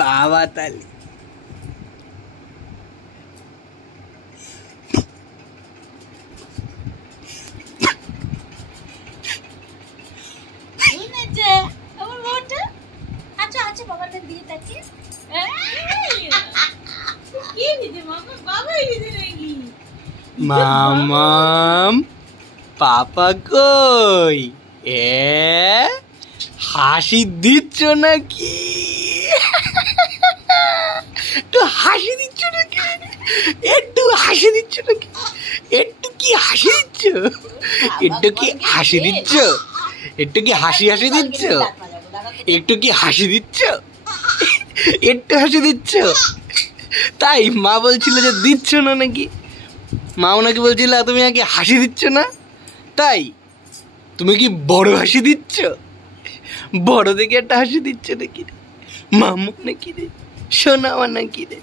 বাবা তাহলে মামাম পাপা কই হাসি দিচ্ছ নাকি? একটু হাসি দিচ্ছ নাকি? একটু হাসি দিচ্ছ নাকি? একটু কি হাসি দিচ্ছ? একটু কি হাসি দিচ্ছ? একটু কি হাসি হাসি দিচ্ছ? একটু কি হাসি দিচ্ছ? একটু হাসি দিচ্ছ? তাই মা বলছিল যে দিচ্ছ না নাকি? মা ওনাকে বলছিল তুমি নাকি হাসি দিচ্ছ না, তাই তুমি কি বড় হাসি দিচ্ছ? বড় দেখে একটা হাসি দিচ্ছ নাকি রে? মামু নাকি রে? সোনা আমার নাকি রে?